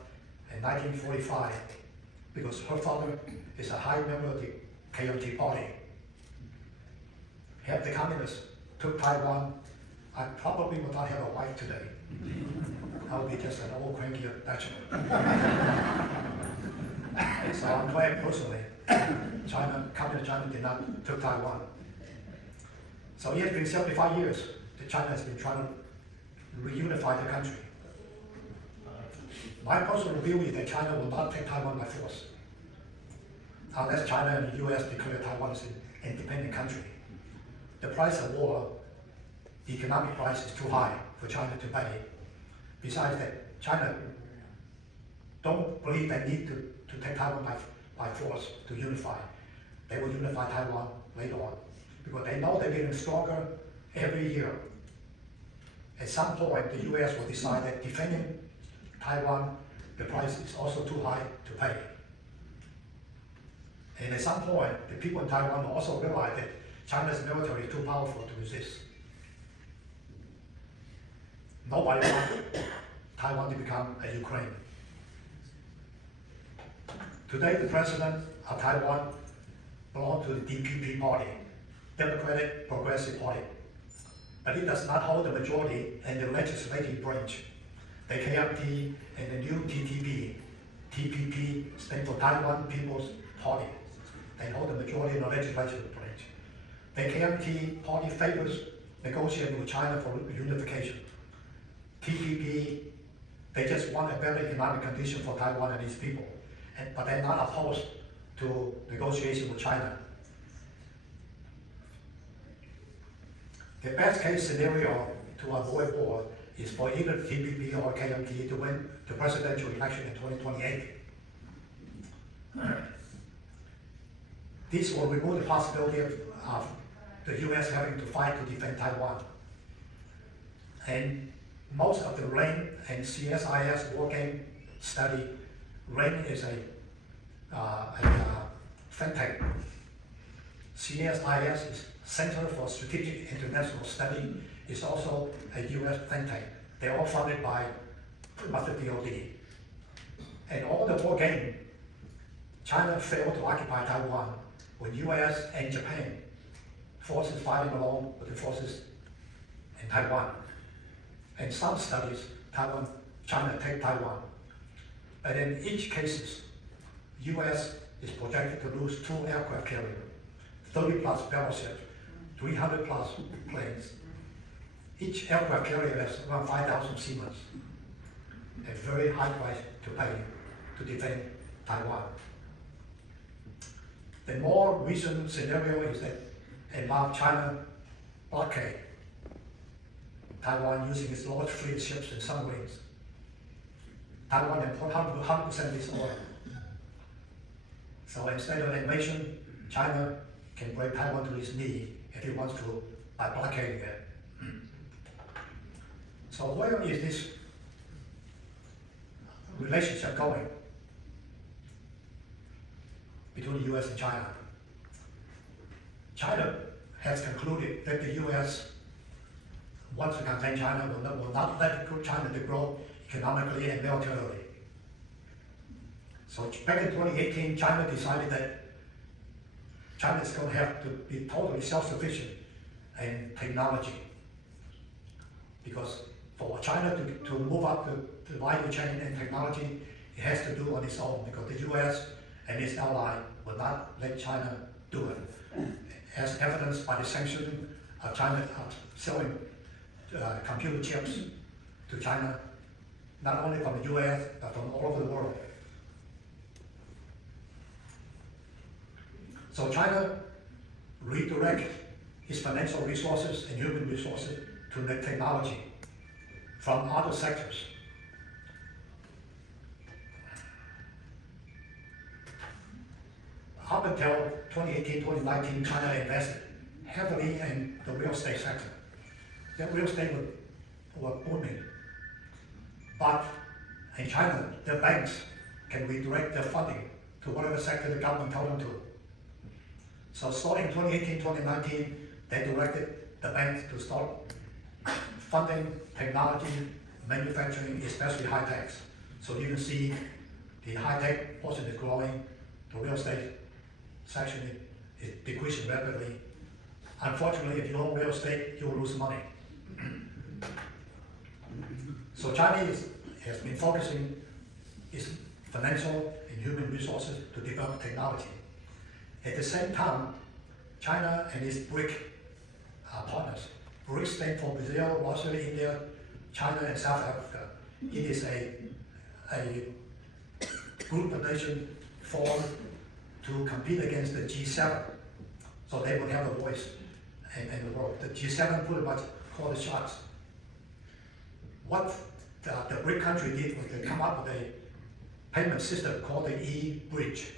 in 1945 because her father is a high member of the KMT party. Had the communists took Taiwan, I probably would not have a wife today. I would be just an old cranky bachelor. So I'm glad personally Communist China did not take Taiwan. So it has been 75 years that China has been trying to reunify the country. My personal view is that China will not take Taiwan by force, unless China and the US declare Taiwan as an independent country. The price of war, the economic price is too high for China to pay. Besides that, China don't believe they need to take Taiwan by force to unify. They will unify Taiwan later on because they know they're getting stronger every year. At some point, the US will decide that defending Taiwan, the price is also too high to pay. And at some point, the people in Taiwan will also realize that China's military is too powerful to resist. Nobody wants Taiwan to become a Ukraine. Today, the president of Taiwan belongs to the DPP party, Democratic Progressive Party. But it does not hold the majority in the legislative branch. The KMT and the new TTP, TPP stand for Taiwan People's Party. They hold the majority in the legislative branch. The KMT party favors negotiating with China for unification. TPP, they just want a better economic condition for Taiwan and its people, but they're not opposed to negotiation with China. The best case scenario to avoid war is for either TPP or KMT to win the presidential election in 2028. This will remove the possibility of the US having to fight to defend Taiwan. And most of the RAIN and CSIS war game study, RAIN is a think tank. CSIS is Center for Strategic International Study, is also a US think tank. They're all funded by the DOD. And all the war game, China failed to occupy Taiwan when US and Japan forces fighting along with the forces in Taiwan. In some studies, China take Taiwan. But in each case, US is projected to lose 2 aircraft carriers, 30 plus battleships, 300 plus planes. Each aircraft carrier has around 5,000 seamen, a very high price to pay to defend Taiwan. The more recent scenario is that involve China blockade Taiwan using its large fleet ships and submarines. Taiwan import 100% of its oil. So instead of invasion, China can break Taiwan to its knee if it wants to by blockading it. So where is this relationship going between the US and China? China has concluded that the US wants to contain China, will not let China to grow economically and militarily. So back in 2018, China decided that China is going to have to be totally self-sufficient in technology. Because for China to move up the value chain in technology, it has to do on its own, because the US and its ally will not let China do it. As evidenced by the sanction of China selling computer chips to China, not only from the US, but from all over the world. So China redirect its financial resources and human resources to the technology from other sectors. Up until 2018, 2019, China invested heavily in the real estate sector. The real estate was booming. But in China, the banks can redirect their funding to whatever sector the government told them to. So starting 2018, 2019, they directed the banks to start funding technology, manufacturing, especially high techs. So you can see the high tech portion is growing, the real estate section is decreasing rapidly. Unfortunately, if you own real estate, you will lose money. So China has been focusing its financial and human resources to develop technology. At the same time, China and its BRIC partners, BRIC stands for Brazil, Russia, India, China, and South Africa. It is a group of nations formed to compete against the G7. So they would have a voice in the world. The G7 pretty much call the shots. What the BRIC country did was they come up with a payment system called the e-bridge.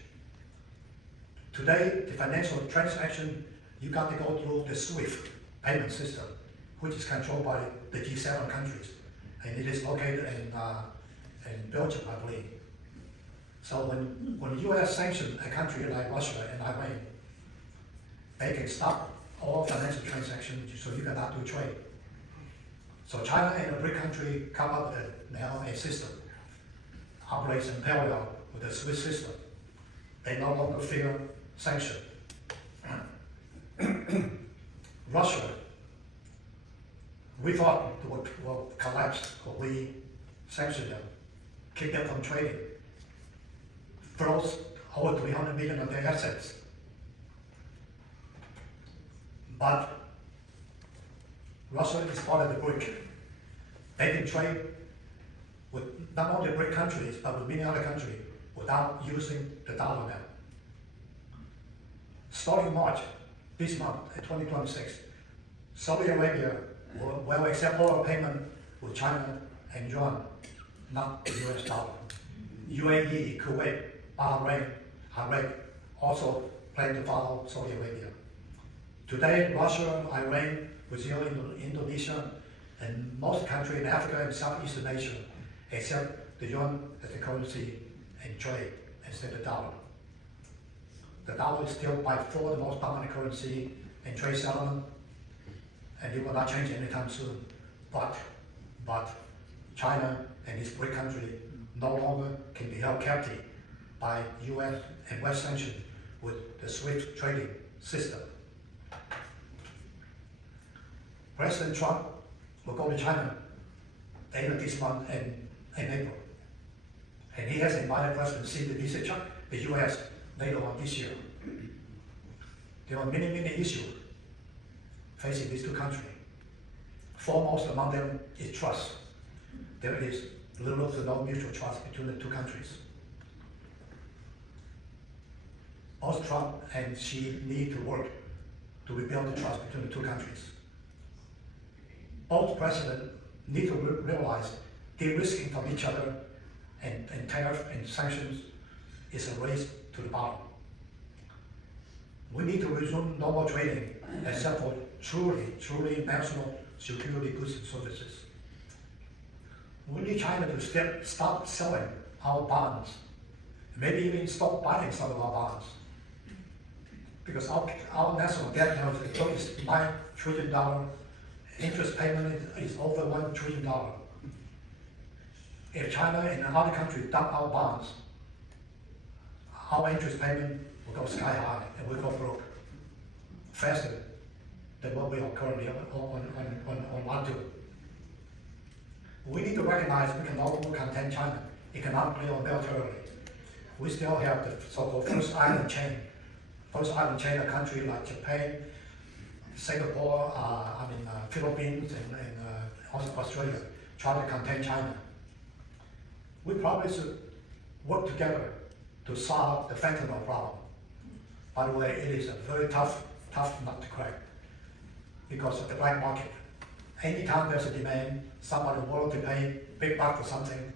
Today, the financial transaction, you got to go through the SWIFT payment system, which is controlled by the G7 countries. And it is located in Belgium, I believe. So when the US sanctions a country like Russia and Iran, they can stop all financial transactions so you cannot do trade. So China and the BRIC country come up with now a system, operates in parallel with the SWIFT system. They no longer fear sanction. Russia, we thought will collapse, but we sanctioned them, kicked them from trading, froze over 300 million of their assets. But Russia is part of the BRIC. They can trade with not only BRIC countries, but with many other countries without using the dollar now. Starting March, this month, in 2026, Saudi Arabia will accept all payment with China and yuan, not the US dollar. UAE, Kuwait, Bahrain, also plan to follow Saudi Arabia. Today, Russia, Iran, Brazil, Indonesia, and most countries in Africa and Southeastern Asia accept the yuan as the currency in trade instead of the dollar. The dollar is still by far the most dominant currency in trade settlement, and it will not change anytime soon. But China and its BRIC country no longer can be held captive by US and West sanctions with the SWIFT trading system. President Trump will go to China the end of this month in April. And he has invited President Xi to visit the US later on this year. There are many issues facing these two countries. Foremost among them is trust. There is little to no mutual trust between the two countries. Both Trump and Xi need to work to rebuild the trust between the two countries. Both presidents need to realize de-risking from each other and tariff and sanctions is a race to the bottom. We need to resume normal trading except for truly national security goods and services. We need China to stop selling our bonds, maybe even stop buying some of our bonds. Because our national debt now is $9 trillion, interest payment is over $1 trillion. If China and other countries dump our bonds, our interest payment will go sky high and we'll go broke faster than what we are currently on to. We need to recognize we can no longer contain China economically or militarily. We still have the so-called first island chain of countries like Japan, Singapore, Philippines, and also Australia try to contain China. We probably should work together to solve the fentanyl problem. By the way, it is a very tough nut to crack because of the black market. Anytime there's a demand, somebody willing to pay big bucks for something,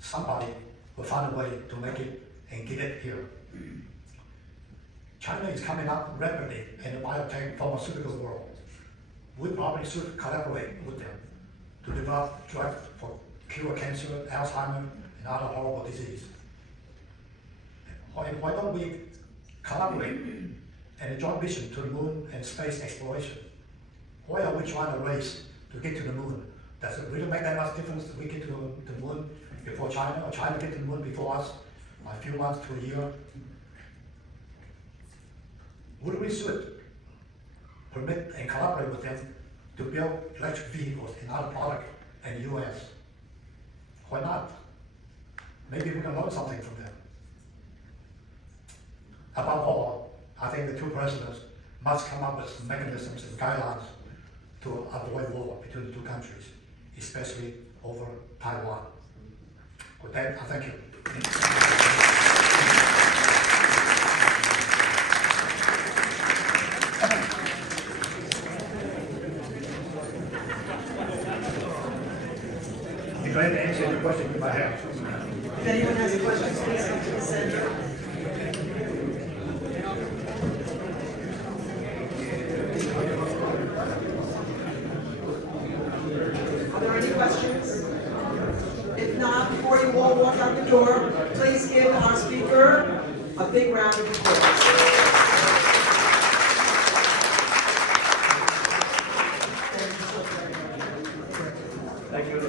somebody will find a way to make it and get it here. China is coming up rapidly in the biotech pharmaceutical world. We probably should collaborate with them to develop drugs for cure cancer, Alzheimer, and other horrible diseases. Why don't we collaborate in a joint mission to the moon and space exploration? Why are we trying to race to get to the moon? Does it really make that much difference if we get to the moon before China, or China get to the moon before us, by a few months to a year? Would we should permit and collaborate with them to build electric vehicles and other products in the US? Why not? Maybe we can learn something from them. Above all, I think the two presidents must come up with mechanisms and guidelines to avoid war between the two countries, especially over Taiwan. With that, I thank you. I'll be glad to answer any question you might have. If anyone has questions, please come to the center. Are there any questions? If not, before you all walk out the door, please give our speaker a big round of applause. Thank you.